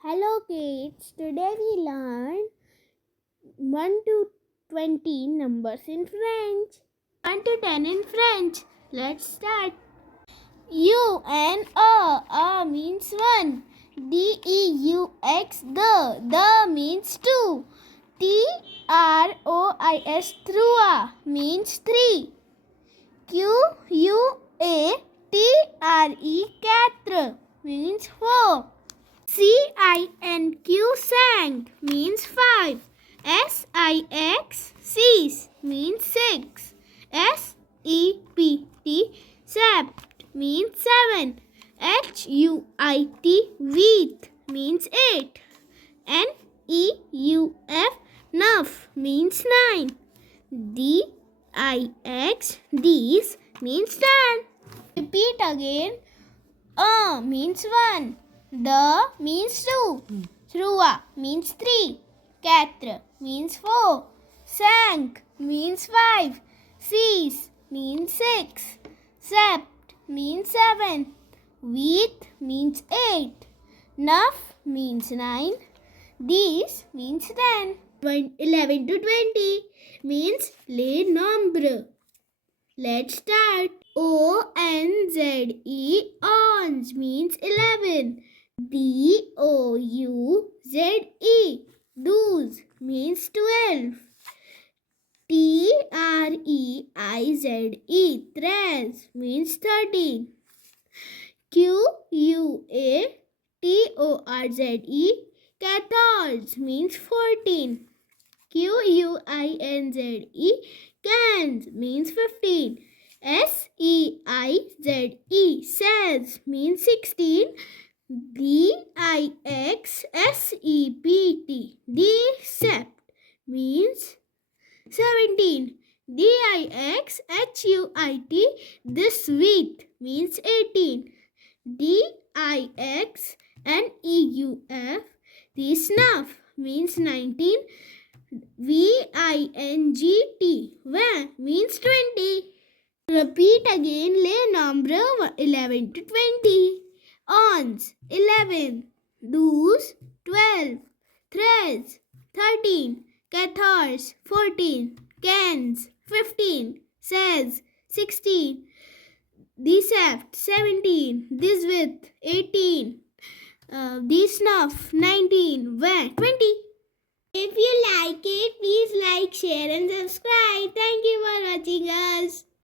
Hello kids, today we learn 1 to 20 numbers in French. 1 to 10 in French. Let's start. A means 1. Deux, the means 2. Trois, trois means 3. Quatre means 4. Cinq means 5. Six means 6. Sept means 7. Huit means 8. Neuf means 9. Dix means 10. Repeat again. Means 1. The means 2. Trois means 3. Quatre means 4. Cinq means 5. Six means 6. Sept means 7. Huit means 8. Neuf means 9. Dix means 10. 11 to 20 means les nombres. Let's start. Onze, onze means 11. Douze, douze means 12. Treize, treize means 13. Quatorze, quatorze means 14. Quinze, quinze means 15. Seize means 16. Dixsept means 17. Dixhuit, this sweet means 18. Dixneuf, this snuff means 19. Vingt, vin means 20. Repeat again les nombres 11 to 20. Onze, 11. Douze, 12. Treize, 13. Quatorze, 14. Quinze, 15. Seize, 16. Dix-sept, 17. Dix-huit, 18. Dix-neuf, 19. Vingt, 20. If you like it, please like, share and subscribe. Thank you for watching us.